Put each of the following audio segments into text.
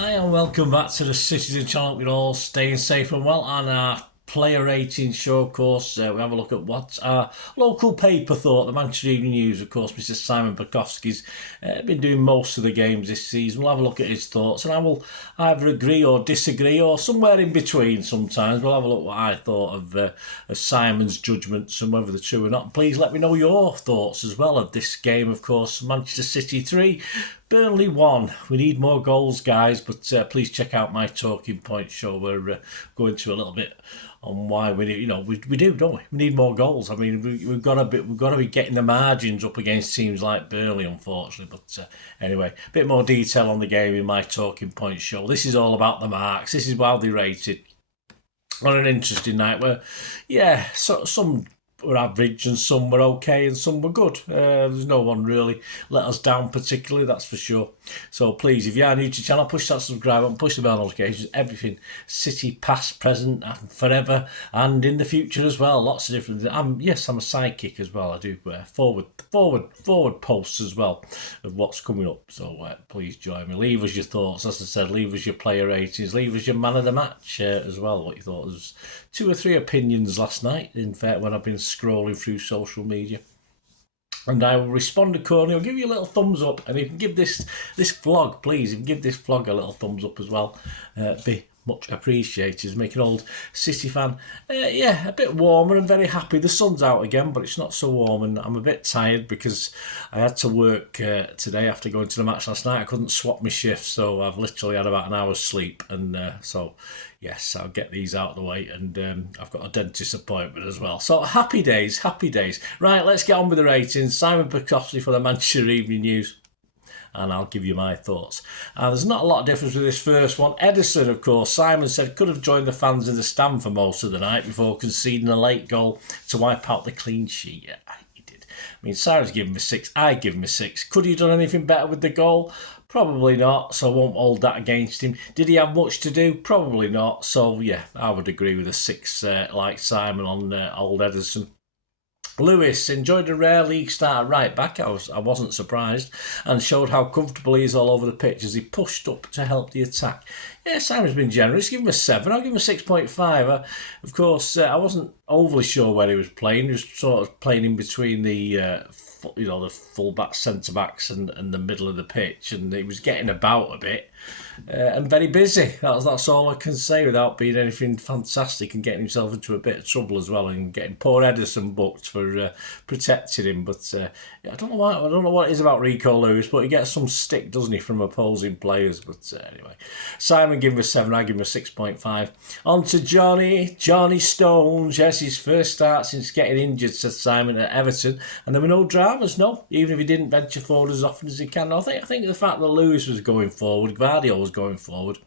Hi and welcome back to the Citytilidie channel. We're all staying safe and well, and our player rating show, of course. We have a look at what our local paper thought, the Manchester Evening News. Of course, Mr. Simon Bajkowski's been doing most of the games this season. We'll have a look at his thoughts, and I will either agree or disagree, or somewhere in between sometimes. We'll have a look what I thought of Simon's judgments and whether they're true or not. Please let me know your thoughts as well of this game, of course. Manchester City 3, Burnley 1. We need more goals, guys, but please check out my talking point show. We're going to a little bit on why we need, we do, don't we? We need more goals. I mean, we've got to be getting the margins up against teams like Burnley, unfortunately. But anyway, a bit more detail on the game in my talking point show. This is all about the marks. This is how they rated on an interesting night where, some were average and some were okay and some were good. There's no one really let us down particularly, that's for sure. So please, if you are new to the channel, push that subscribe button, push the bell notifications, everything City past, present and forever and in the future as well. Lots of different things. I'm a sidekick as well. I do forward posts as well of what's coming up. So please join me. Leave us your thoughts. As I said, leave us your player ratings, leave us your man of the match as well. What you thought. There's 2 or 3 opinions last night, in fact, when I've been scrolling through social media, and I will respond accordingly. I'll give you a little thumbs up, and you can give this vlog, please, you can give this vlog a little thumbs up as well. Be much appreciated. As an old City fan, a bit warmer and very happy. The sun's out again, but it's not so warm, and I'm a bit tired because I had to work today after going to the match last night. I couldn't swap my shift, so I've literally had about an hour's sleep, and so yes, I'll get these out of the way, and I've got a dentist appointment as well. So happy days, happy days. Right, let's get on with the ratings. Simon Bajkowski for the Manchester Evening News, and I'll give you my thoughts. There's not a lot of difference with this first one. Edison, of course, Simon said, could have joined the fans in the stand for most of the night before conceding a late goal to wipe out the clean sheet. Yeah, he did. I mean, Simon's given me 6. I give him a 6. Could he have done anything better with the goal? Probably not, so I won't hold that against him. Did he have much to do? Probably not. So, yeah, I would agree with a 6 like Simon on old Edison. Lewis enjoyed a rare league start right back. I wasn't surprised, and showed how comfortable he is all over the pitch as he pushed up to help the attack. Yeah, Simon's been generous. Give him a 7. I'll give him a 6.5. Of course, I wasn't overly sure where he was playing. He was sort of playing in between the full-back, centre-backs and the middle of the pitch, and he was getting about a bit and very busy. That's all I can say without being anything fantastic, and getting himself into a bit of trouble as well, and getting poor Edison booked for protecting him. But I don't know what it is about Rico Lewis, but he gets some stick, doesn't he, from opposing players. But anyway, Simon gave him a 7. I give him a 6.5. On to Johnny Stones. Yes, his first start since getting injured, said Simon, at Everton, and there were no dramas. No, even if he didn't venture forward as often as he can. I think the fact that Lewis was going forward, Gvardiol was going forward,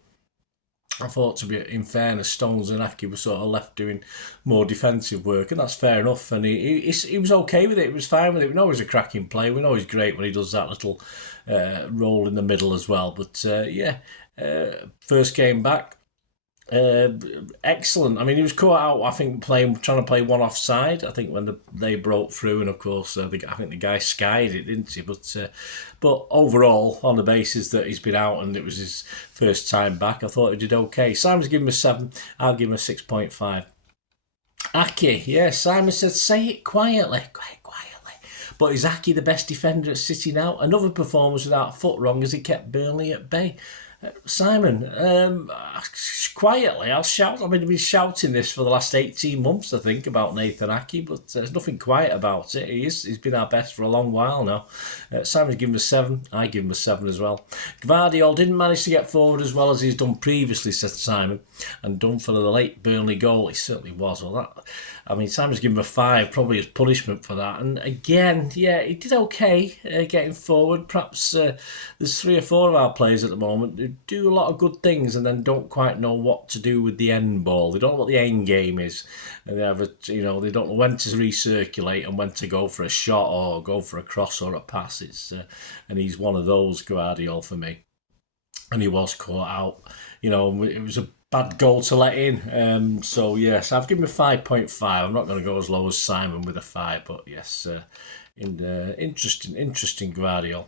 I thought, to be in fairness, Stones and Aki were sort of left doing more defensive work, and that's fair enough. And he was okay with it. He was fine with it. We know he's a cracking player. We know he's great when he does that little role in the middle as well. But first game back, excellent. I mean, he was caught out, I think, trying to play one offside. I think when they broke through, and of course, I think the guy skied it, didn't he? But overall, on the basis that he's been out and it was his first time back, I thought he did okay. Simon's given him a 7. I'll give him a 6.5. Aki, yeah, Simon said, say it quietly. But is Aki the best defender at City now? Another performance without a foot wrong as he kept Burnley at bay. Simon, quietly, I'll shout. I mean, I've been shouting this for the last 18 months, I think, about Nathan Aki, but there's nothing quiet about it. He's been our best for a long while now. Simon's given him a 7. I give him a 7 as well. Gvardiol didn't manage to get forward as well as he's done previously, said Simon, and done for the late Burnley goal. He certainly was. Simon's given him a 5, probably as punishment for that. And again, yeah, he did okay getting forward. Perhaps there's 3 or 4 of our players at the moment who do a lot of good things and then don't quite know what to do with the end ball. They don't know what the end game is. And they don't know when to recirculate and when to go for a shot or go for a cross or a pass. And he's one of those, Gvardiol, for me. And he was caught out. It was a bad goal to let in. So yes, I've given him a 5.5. I'm not going to go as low as Simon with a 5, but yes, interesting Gvardiol.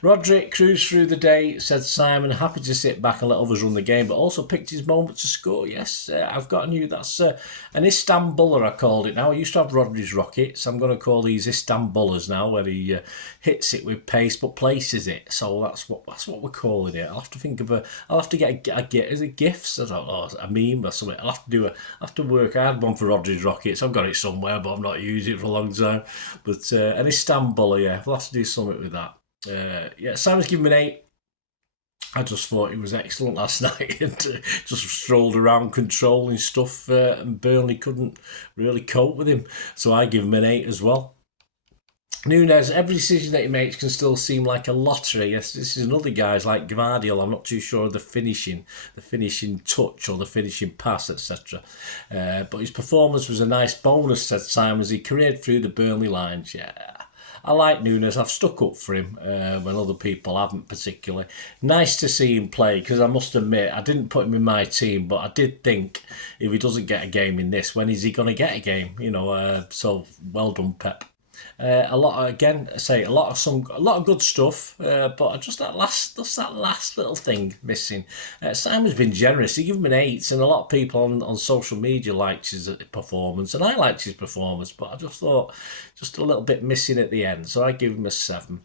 Roderick cruised through the day, said Simon, happy to sit back and let others run the game, but also picked his moment to score. Yes, I've got a new, that's an Istanbuler, I called it now. I used to have Roderick's Rockets. I'm going to call these Istanbulers now, where he hits it with pace but places it. So that's what we're calling it. I'll have to think of I'll have to get is it GIFs? I don't know, a meme or something. I'll have to work. I had one for Roderick's Rockets. I've got it somewhere, but I've not used it for a long time. But an Istanbuler, yeah, we'll have to do something with that. Simon's given me an 8. I just thought he was excellent last night and just strolled around controlling stuff and Burnley couldn't really cope with him. So I give him an 8 as well. Núñez, every decision that he makes can still seem like a lottery. Yes, this is another guy's like Gvardiol. I'm not too sure of the finishing touch or the finishing pass, etc. But his performance was a nice bonus, said Simon, as he careered through the Burnley lines. Yeah. I like Núñez. I've stuck up for him when other people haven't particularly. Nice to see him play, because I must admit, I didn't put him in my team, but I did think if he doesn't get a game in this, when is he going to get a game? So well done, Pep. A lot of good stuff, but just that last little thing missing. Simon's been generous. He gave him an 8, and a lot of people on social media liked his performance, and I liked his performance, but I just thought just a little bit missing at the end, so I give him a 7.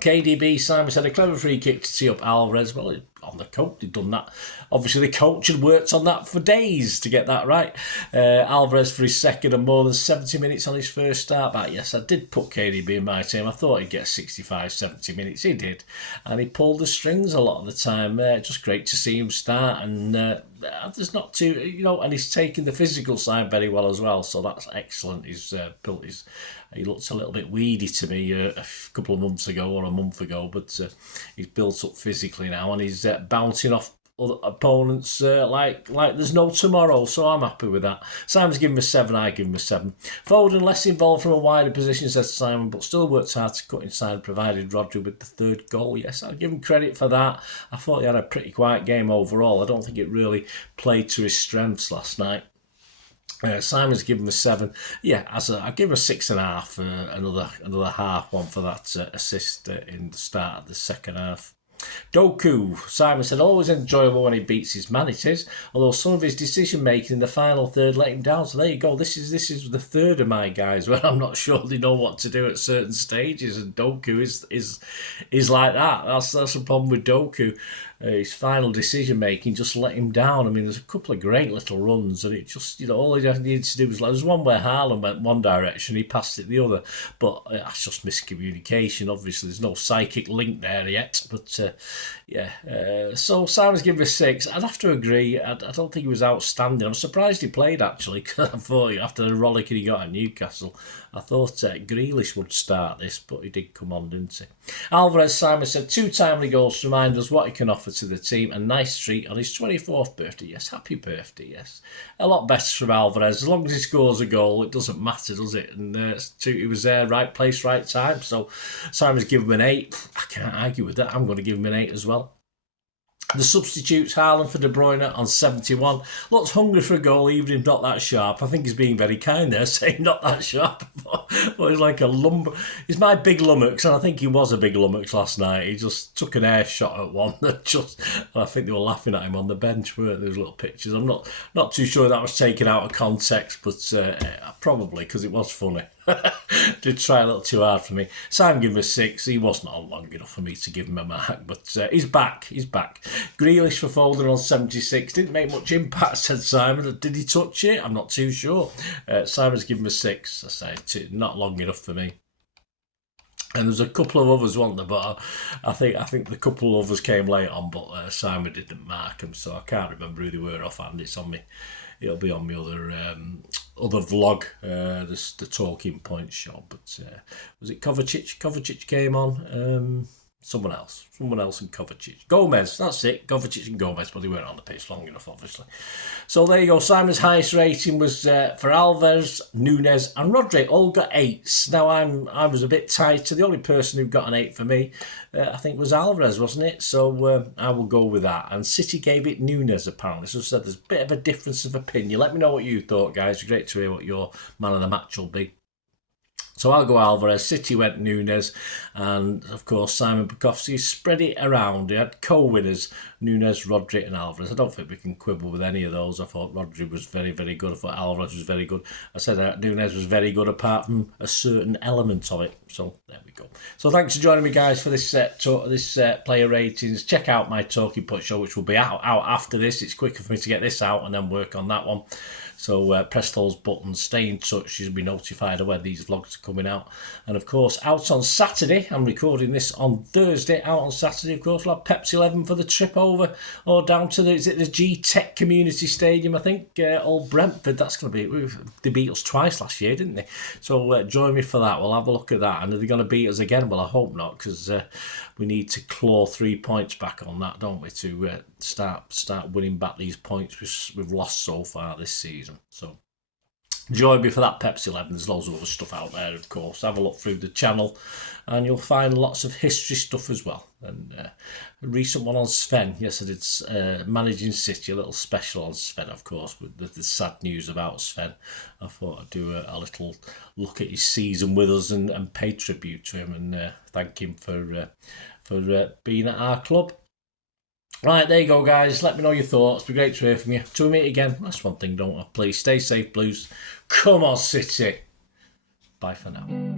KDB, Simon said, a clever free kick to tee up Alvarez. Well, on the coach, they'd done that. Obviously, the coach had worked on that for days to get that right. Alvarez for his second and more than 70 minutes on his first start back. Yes, I did put KDB in my team. I thought he'd get 65, 70 minutes. He did. And he pulled the strings a lot of the time. Just great to see him start. And there's not too, and he's taken the physical side very well as well. So that's excellent. He's built his... He looked a little bit weedy to me a couple of months ago or a month ago, but he's built up physically now and he's bouncing off other opponents like there's no tomorrow, so I'm happy with that. Simon's given him a 7, I give him a 7. Foden less involved from a wider position, says Simon, but still worked hard to cut inside and provided Rodri with the 3rd goal. Yes, I'll give him credit for that. I thought he had a pretty quiet game overall. I don't think it really played to his strengths last night. Simon's given him a 7. Yeah, I give him a 6.5. Another half one for that assist in the start of the second half. Doku, Simon said, always enjoyable when he beats his man, it is, although some of his decision making in the final third let him down. So there you go, this is the third of my guys where I'm not sure they know what to do at certain stages, and Doku is like that. That's the problem with Doku. His final decision making just let him down. I mean, there's a couple of great little runs, and it just, all he needed to do was there's one where Haaland went one direction, he passed it the other, but that's just miscommunication. Obviously, there's no psychic link there yet, but so Simon's given a 6. I'd have to agree. I don't think he was outstanding. I'm surprised he played, actually, because I thought after the rollicking he got at Newcastle, I thought Grealish would start this, but he did come on, didn't he? Alvarez, Simon said, 2 timely goals to remind us what he can offer to the team. A nice treat on his 24th birthday. Yes, happy birthday, yes. A lot better from Alvarez. As long as he scores a goal, it doesn't matter, does it? And he was there, right place, right time. So Simon's given him an 8. I can't argue with that. I'm going to give him an 8 as well. The substitutes, Haaland for De Bruyne on 71. Looks hungry for a goal, even if not that sharp. I think he's being very kind there, saying not that sharp. But he's like a lumber. He's my big lummox, and I think he was a big lummox last night. He just took an air shot at one. I think they were laughing at him on the bench, weren't there? Those little pictures. I'm not too sure that was taken out of context, but probably because it was funny. Did try a little too hard for me. Simon gave him a 6. He wasn't on long enough for me to give him a mark, but he's back. Grealish for Foden on 76. Didn't make much impact, said Simon. Did he touch it? I'm not too sure. Simon's given him a 6. I say not long enough for me. And there's a couple of others, weren't there? But I think the couple of others came late on, but Simon didn't mark them, so I can't remember who they were offhand. It's on me. It'll be on my other vlog, the Talking Points show. But was it Kovacic? Kovacic came on. Someone else and Kovacic. Gomez, that's it. Kovacic and Gomez, but they weren't on the pitch long enough, obviously. So there you go. Simon's highest rating was for Alvarez, Núñez and Rodri. All got 8s. Now I was a bit tight to the only person who got an 8 for me, I think was Alvarez, wasn't it? So I will go with that. And City gave it Núñez, apparently. So I said there's a bit of a difference of opinion. Let me know what you thought, guys. Great to hear what your man of the match will be. So I'll go Alvarez, City went Nunes, and of course Simon Bajkowski spread it around. He had co-winners, Nunes, Rodri and Alvarez. I don't think we can quibble with any of those. I thought Rodri was very, very good. I thought Alvarez was very good. I said Nunes was very good apart from a certain element of it. So there we go. So thanks for joining me, guys, for this player ratings. Check out my Talking Put show, which will be out after this. It's quicker for me to get this out and then work on that one. So press those buttons, stay in touch, you'll be notified of when these vlogs are coming out. And of course, out on Saturday, I'm recording this on Thursday, out on Saturday, of course, we'll have Pepsi 11 for the trip over or down to the G-Tech Community Stadium, I think, Old Brentford. That's going to be, they beat us twice last year, didn't they? So join me for that, we'll have a look at that. And are they going to beat us again? Well, I hope not, because we need to claw 3 points back on that, don't we, to start winning back these points we've lost so far this season. So join me for that Pepsi 11. There's loads of other stuff out there, of course. Have a look through the channel and you'll find lots of history stuff as well. And a recent one on Sven. Yes, I did Managing City, a little special on Sven, of course, with the sad news about Sven. I thought I'd do a little look at his season with us and pay tribute to him and thank him for being at our club. Right, there you go, guys. Let me know your thoughts. Be great to hear from you. Till we meet again. That's one thing, don't I? Please stay safe, Blues. Come on, City. Bye for now.